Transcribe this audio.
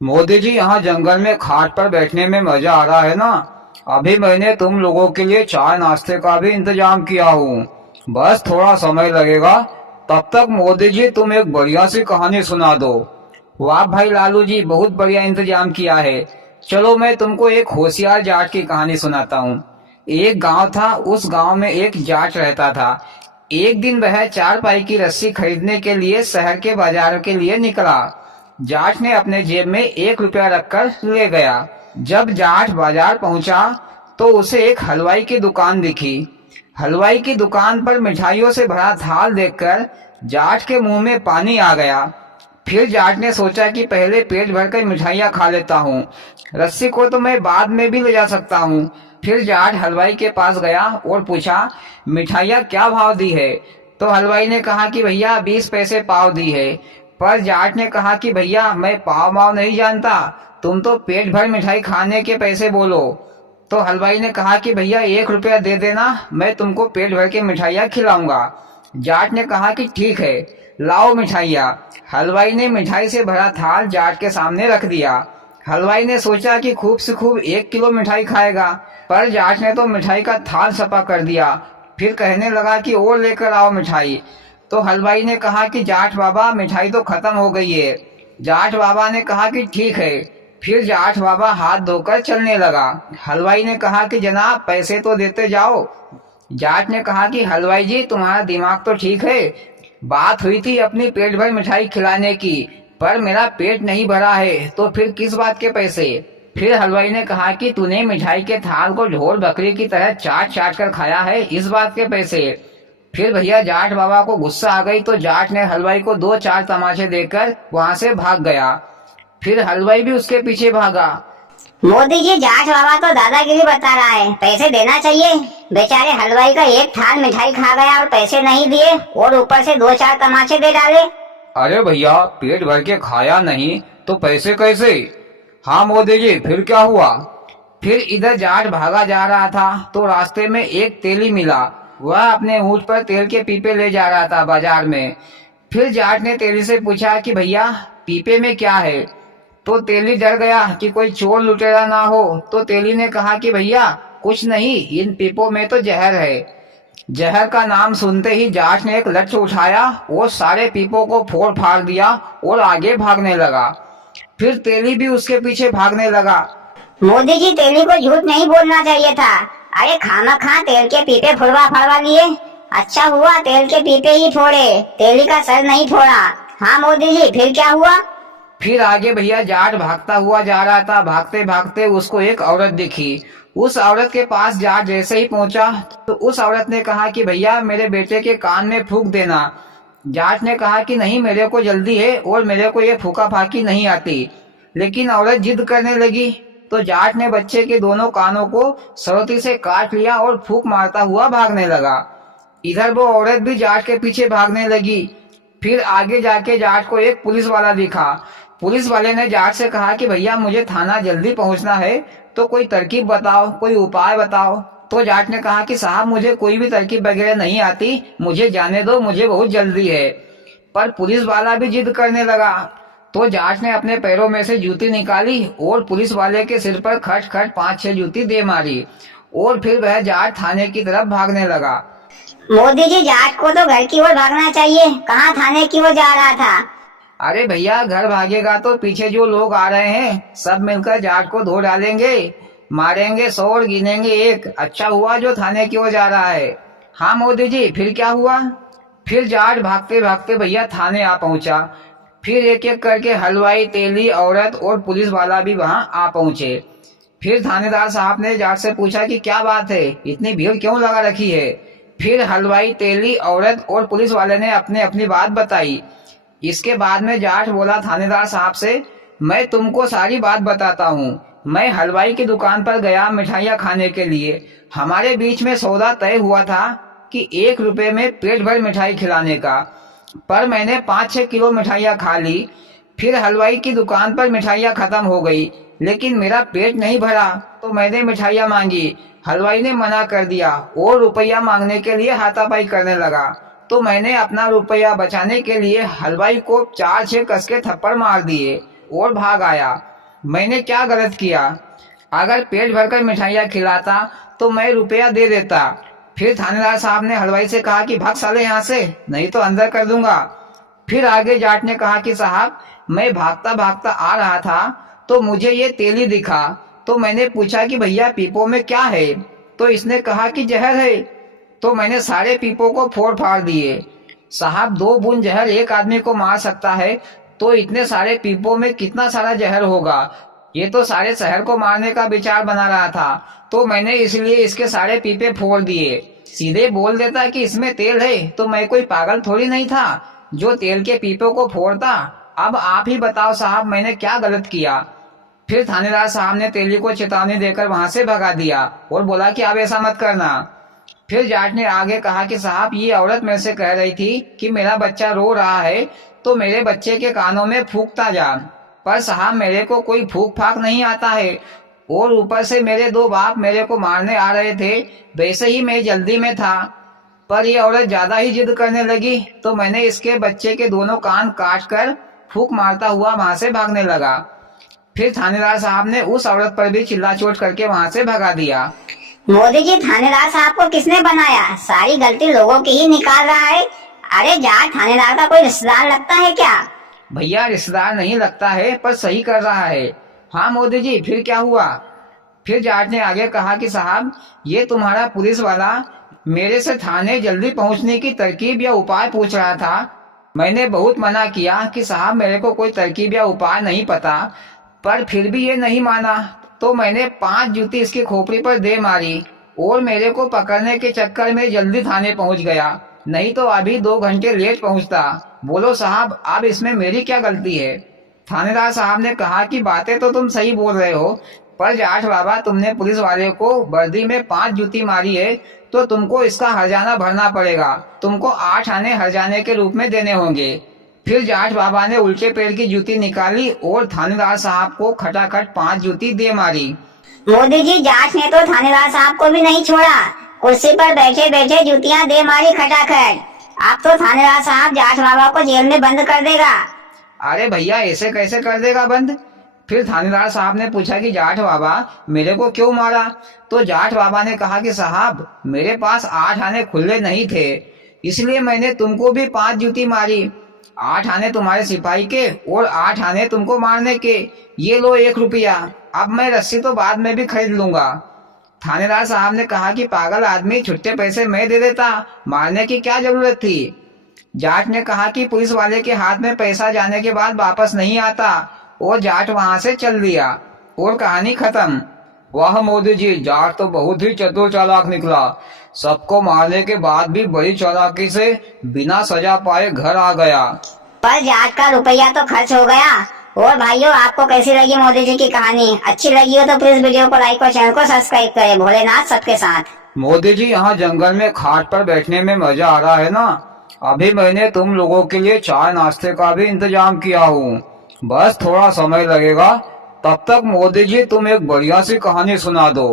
मोदी जी, यहाँ जंगल में खाट पर बैठने में मजा आ रहा है ना। अभी मैंने तुम लोगों के लिए चाय नाश्ते का भी इंतजाम किया हूँ। बस थोड़ा समय लगेगा। तब तक मोदी जी तुम एक बढ़िया सी कहानी सुना दो। वाह भाई लालू जी, बहुत बढ़िया इंतजाम किया है। चलो मैं तुमको एक होशियार जाट की कहानी सुनाता हूँ। एक गांव था, उस गांव में एक जाट रहता था। एक दिन वह चारपाई की रस्सी खरीदने के लिए शहर के बाजार के लिए निकला। जाट ने अपने जेब में 1 रुपया रखकर ले गया। जब जाट बाजार पहुंचा तो उसे एक हलवाई की दुकान दिखी। हलवाई की दुकान पर मिठाइयों से भरा थाल देखकर जाट के मुंह में पानी आ गया। फिर जाट ने सोचा कि पहले पेट भरकर मिठाइयाँ खा लेता हूँ, रस्सी को तो मैं बाद में भी ले जा सकता हूँ। फिर जाट हलवाई के पास गया और पूछा, मिठाइयाँ क्या भाव दी है? तो हलवाई ने कहा कि भैया 20 पैसे पाव दी है। पर जाट ने कहा कि भैया मैं पाव माव नहीं जानता, तुम तो पेट भर मिठाई खाने के पैसे बोलो। तो हलवाई ने कहा कि भैया 1 रुपया दे देना, मैं तुमको पेट भर के मिठाइयाँ खिलाऊंगा। जाट ने कहा कि ठीक है, लाओ मिठाइयाँ। हलवाई ने मिठाई से भरा थाल जाट के सामने रख दिया। हलवाई ने सोचा कि खूब से खूब 1 किलो मिठाई खाएगा, पर जाट ने तो मिठाई का थाल सपा कर दिया। फिर कहने लगा कि और लेकर आओ मिठाई। तो हलवाई ने कहा कि जाट बाबा मिठाई तो खत्म हो गई है। जाट बाबा ने कहा कि ठीक है। फिर जाट बाबा हाथ धोकर चलने लगा। हलवाई ने कहा कि जनाब पैसे तो देते जाओ। जाट ने कहा कि हलवाई जी तुम्हारा दिमाग तो ठीक है, बात हुई थी अपनी पेट भर मिठाई खिलाने की, पर मेरा पेट नहीं भरा है तो फिर किस बात के पैसे? फिर हलवाई ने कहा कि तूने मिठाई के थाल को ढोल बकरी की तरह चाट चाट कर खाया है, इस बात के पैसे। फिर भैया जाट बाबा को गुस्सा आ गई तो जाट ने हलवाई को 2-4 तमाचे देकर वहां से भाग गया। फिर हलवाई भी उसके पीछे भागा। मोदी जी, जाट बाबा तो दादागिरी बता रहा है, पैसे देना चाहिए। बेचारे हलवाई का एक थाल मिठाई खा गया और पैसे नहीं दिए और ऊपर से 2-4 तमाचे दे डाले। अरे भैया, पेट भर के खाया नहीं तो पैसे कैसे? हाँ मोदी जी, फिर क्या हुआ? फिर इधर जाट भागा जा रहा था तो रास्ते में एक तेली मिला। वह अपने ऊंट पर तेल के पीपे ले जा रहा था बाजार में। फिर जाट ने तेली से पूछा कि भैया पीपे में क्या है? तो तेली डर गया कि कोई चोर लुटेरा ना हो। तो तेली ने कहा कि भैया कुछ नहीं, इन पीपों में तो जहर है। जहर का नाम सुनते ही जाट ने एक लठ उठाया और सारे पीपों को फोड़ फाड़ दिया और आगे भागने लगा। फिर तेली भी उसके पीछे भागने लगा। मोदी जी, तेली को झूठ नहीं बोलना चाहिए था। अरे खामा खा तेल के पीपे फुड़वा फड़वा लिए। अच्छा हुआ तेल के पीपे ही फोड़े, तेली का सर नहीं फोड़ा। हाँ मोदी जी, फिर क्या हुआ? फिर आगे भैया जाट भागता हुआ जा रहा था। भागते भागते उसको एक औरत दिखी। उस औरत के पास जाट जैसे ही पहुंचा तो उस औरत ने कहा कि भैया मेरे बेटे के कान में फूंक देना। जाट ने कहा कि नहीं, मेरे को जल्दी है और मेरे को ये फूका फाकी नहीं आती। लेकिन औरत जिद करने लगी तो जाट ने बच्चे के दोनों कानों को सरोती से काट लिया और फूंक मारता हुआ भागने लगा। इधर वो औरत भी जाट के पीछे भागने लगी। फिर आगे जाके जाट को एक पुलिस वाला दिखा। पुलिस वाले ने जाट से कहा कि भैया मुझे थाना जल्दी पहुंचना है, तो कोई तरकीब बताओ, कोई उपाय बताओ। तो जाट ने कहा कि साहब मुझे कोई भी तरकीब वगैरह नहीं आती, मुझे जाने दो, मुझे बहुत जल्दी है। पर पुलिस वाला भी जिद करने लगा। तो जाट ने अपने पैरों में से जूती निकाली और पुलिस वाले के सिर पर खट खट 5-6 जूती दे मारी और फिर वह जाट थाने की तरफ भागने लगा। मोदी जी, जाट को तो घर की ओर भागना चाहिए, कहाँ थाने की ओर जा रहा था? अरे भैया, घर भागेगा तो पीछे जो लोग आ रहे हैं सब मिलकर जाट को धो डालेंगे, मारेंगे 100 और गिनेंगे 1। अच्छा हुआ जो थाने की ओर जा रहा है। हाँ मोदी जी, फिर क्या हुआ? फिर जाट भागते भागते भैया थाने आ पहुंचा। फिर एक एक करके हलवाई, तेली, औरत और पुलिस वाला भी वहां आ पहुंचे। फिर थानेदार साहब ने जाट से पूछा कि क्या बात है, इतनी भीड़ क्यों लगा रखी है? फिर हलवाई, तेली, औरत और पुलिस वाले ने अपनी अपनी बात बताई। इसके बाद में जाट बोला थानेदार साहब से, मैं तुमको सारी बात बताता हूँ। मैं हलवाई की दुकान पर गया मिठाइयाँ खाने के लिए। हमारे बीच में सौदा तय हुआ था कि 1 रुपए में पेट भर मिठाई खिलाने का, पर मैंने 5-6 किलो मिठाइयाँ खा ली। फिर हलवाई की दुकान पर मिठाइयाँ खत्म हो गई, लेकिन मेरा पेट नहीं भरा तो मैंने मिठाइयाँ मांगी। हलवाई ने मना कर दिया और रुपया मांगने के लिए हाथापाई करने लगा। तो मैंने अपना रुपया बचाने के लिए हलवाई को 4-6 कस के थप्पड़ मार दिए। और भाग आया। मैंने क्या गलत किया? अगर पेट भरकर मिठाइयाँ खिलाता तो मैं रुपया दे देता। फिर थानेदार साहब ने हलवाई से कहा कि भाग साले यहाँ से, नहीं तो अंदर कर दूंगा। फिर आगे जाट ने कहा कि साहब, मैं भागता भागता आ रहा था तो मुझे ये तेली दिखा, तो मैंने पूछा कि भैया पीपो में क्या है? तो इसने कहा कि जहर है। तो मैंने सारे पीपो को फोड़ फाड़ दिए। साहब, 2 बूंद जहर एक आदमी को मार सकता है, तो इतने सारे पीपो में कितना सारा जहर होगा? ये तो सारे शहर को मारने का विचार बना रहा था, तो मैंने इसलिए इसके सारे पीपे फोड़ दिए। सीधे बोल देता कि इसमें तेल है तो मैं कोई पागल थोड़ी नहीं था जो तेल के पीपों को फोड़ता। अब आप ही बताओ साहब, मैंने क्या गलत किया? फिर थानेदार साहब ने तेली को चेतावनी देकर वहां से भगा दिया और बोला कि अब ऐसा मत करना। फिर जाट ने आगे कहा कि साहब, ये औरत मेरे से कह रही थी कि मेरा बच्चा रो रहा है तो मेरे बच्चे के कानों में फूंकता जा, पर साहब मेरे को कोई फूंक फाक नहीं आता है, और ऊपर से मेरे 2 बाप मेरे को मारने आ रहे थे। वैसे ही मैं जल्दी में था, पर ये औरत ज्यादा ही जिद करने लगी तो मैंने इसके बच्चे के दोनों कान काट कर फूंक मारता हुआ वहां से भागने लगा। फिर थानेदार साहब ने उस औरत पर भी चिल्ला चोट करके वहां से भगा दिया। मोदी जी, थानेदार साहब को किसने बनाया? सारी गलती लोगों की ही निकाल रहा है। अरे जाट थानेदार का कोई रिश्तेदार लगता है क्या? भैया, रिश्तेदार नहीं लगता है, पर सही कर रहा है। हाँ मोदी जी, फिर क्या हुआ? फिर जाट ने आगे कहा कि साहब, ये तुम्हारा पुलिस वाला मेरे से थाने जल्दी पहुंचने की तरकीब या उपाय पूछ रहा था। मैंने बहुत मना किया कि साहब मेरे को कोई तरकीब या उपाय नहीं पता, पर फिर भी ये नहीं माना, तो मैंने 5 जूती इसकी खोपड़ी पर दे मारी और मेरे को पकड़ने के चक्कर में जल्दी थाने पहुंच गया, नहीं तो अभी 2 घंटे लेट पहुंचता। बोलो साहब, अब इसमें मेरी क्या गलती है? थानेदार साहब ने कहा कि बातें तो तुम सही बोल रहे हो, पर जाट बाबा, तुमने पुलिस वाले को वर्दी में 5 जूती मारी है तो तुमको इसका हर्जाना भरना पड़ेगा। तुमको 8 आने हर्जाने के रूप में देने होंगे। फिर जाट बाबा ने उल्टे पैर की जूती निकाली और थानेदार साहब को खटाखट 5 जूती दे मारी। मोदी जी, जाट ने तो थानेदार साहब को भी नहीं छोड़ा, कुर्सी पर बैठे बैठे जूतियां दे मारी खटाखट। अब तो थानेदार साहब जाट बाबा को जेल में बंद कर देगा। अरे भैया, ऐसे कैसे कर देगा बंद? फिर थानेदार साहब ने पूछा कि जाट बाबा, मेरे को क्यों मारा? तो जाट बाबा ने कहा कि साहब, मेरे पास 8 आने खुले नहीं थे, इसलिए मैंने तुमको भी 5 जूती मारी। 8 आने तुम्हारे सिपाही के और 8 आने तुमको मारने के। ये लो 1 रुपया, अब मैं रस्सी तो बाद में भी खरीद लूंगा। थानेदार साहब ने कहा कि पागल आदमी, छुट्टे पैसे मैं दे देता, मारने की क्या जरूरत थी? जाट ने कहा कि पुलिस वाले के हाथ में पैसा जाने के बाद वापस नहीं आता, और जाट वहां से चल दिया और कहानी खत्म। वाह मोदी जी, जाट तो बहुत ही चतुर चालाक निकला। सबको मारने के बाद भी बड़ी चालाकी से बिना सजा पाए घर आ गया। पर जाट का रुपया तो खर्च हो गया। और भाइयों, आपको कैसी लगी मोदी जी की कहानी? अच्छी लगी हो तो प्लीज वीडियो को लाइक और चैनल को सब्सक्राइब करें। भोलेनाथ सबके साथ। मोदी जी, यहाँ जंगल में खाट पर बैठने में मजा आ रहा है ना? अभी मैंने तुम लोगों के लिए चाय नाश्ते का भी इंतजाम किया हूँ। बस थोड़ा समय लगेगा, तब तक मोदी जी तुम एक बढ़िया सी कहानी सुना दो।